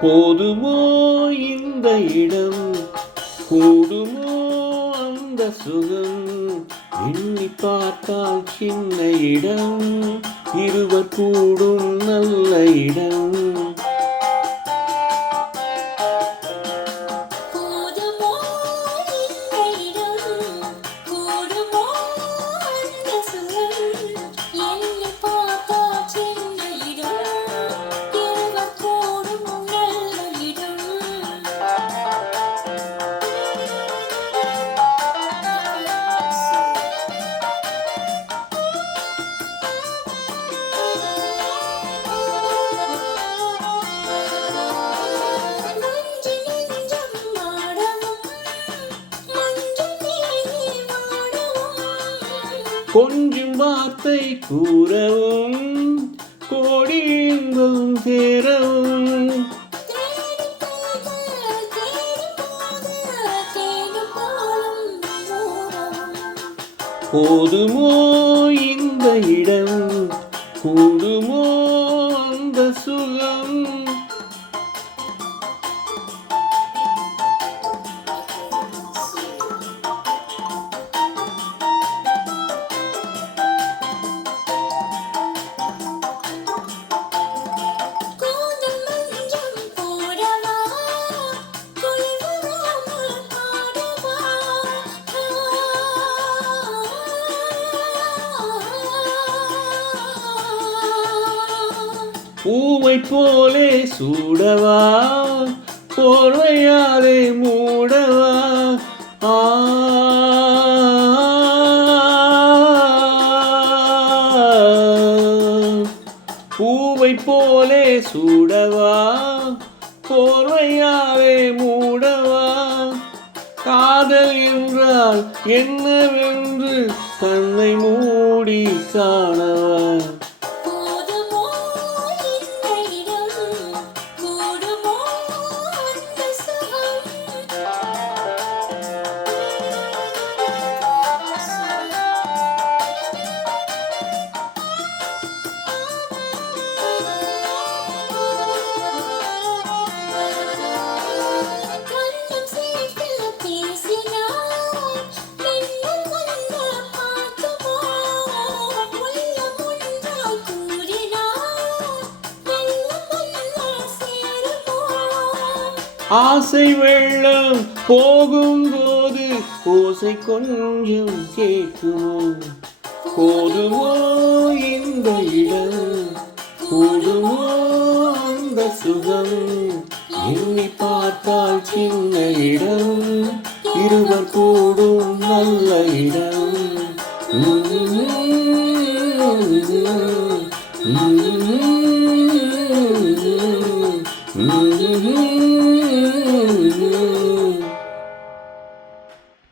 போதுமோ இந்த இடம், கூடுமோ அந்த சுகம், எண்ணி பார்த்தால் சின்ன இடம், இருவர் கூடும் நல்ல இடம். கொஞ்சம் வார்த்தை கூறவும், கோடி இன்பம் சேரவும், போதுமோ இந்த இடம், கூடுமோ அந்த சுகம். பூவை போலே சூடவா, போர்வையாலே மூடவா, பூவை போலே சூடவா, போர்வையாலே மூடவா, காதல் என்றால் என்னவென்று கண்ணை மூடி காணவா. ஆசை வெள்ளம் போகும்போது ஓசை கொஞ்சம் கேட்குமோ, போதுமோ இந்த இடம், கூடுமோ அந்த சுகம், எண்ணி பார்த்தால் சின்ன இடம், இருவர் கூடும் நல்ல இடம்.